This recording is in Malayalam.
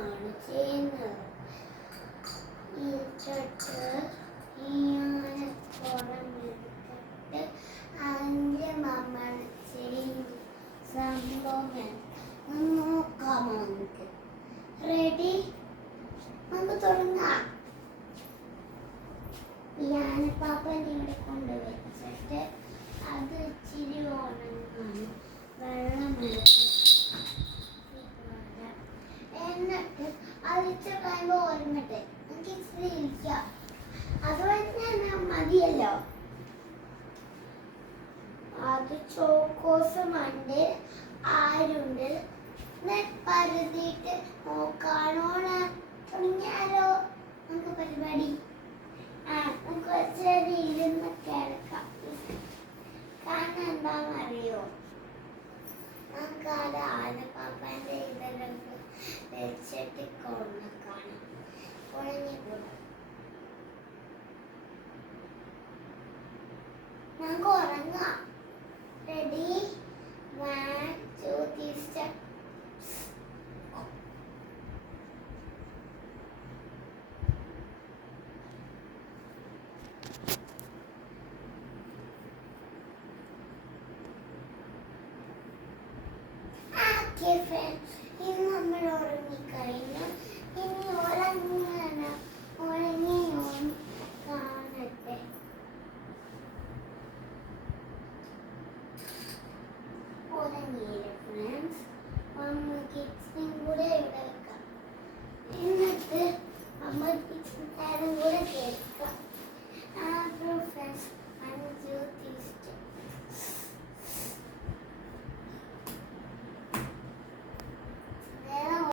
ആണ് ചെയ്യുന്നത്. ഈ ചട്ട് പുറമെടുത്തിട്ട് അതിൻ്റെ നമ്മൾ ചെയ്യുന്ന സംഭവം നോക്കാമോ? നമുക്ക് റെഡി? നമുക്ക് തുടങ്ങാം. ഞാനപ്പാപ്പൻ്റെ ഇവിടെ കൊണ്ടുവച്ചിട്ട് അത് ഇച്ചിരി ഉണങ്ങാൻ വെള്ളം എന്നിട്ട് അതിച്ച് കഴിയുമ്പോൾ ഉറങ്ങട്ടെ. നമുക്ക് ഇച്ചിരി ഇരിക്കാം. അതുപോലെ മതിയല്ലോ. അത് ചോക്കോസുമുണ്ട്, ആരുണ്ട് പരതിയിട്ട് നോക്കാണോണ് തുടങ്ങിയാലോ? നമുക്ക് പരിപാടി നമുക്ക് വെച്ചാൽ ഇരുന്ന് കിടക്കാം. കാരണം എന്താണെന്നറിയോ? നമുക്ക് അത് ആനപ്പാപ്പൻ്റെ ഇതെല്ലാം വെച്ചിട്ട് കാണാം. ഉണങ്ങിപ്പോകും. നമുക്ക് ഉറങ്ങാം. റെഡി? 1 2 3 step. ഇന്ന് നമ്മൾ ഉറങ്ങിക്കഴിഞ്ഞു. ഇനി ഉറങ്ങി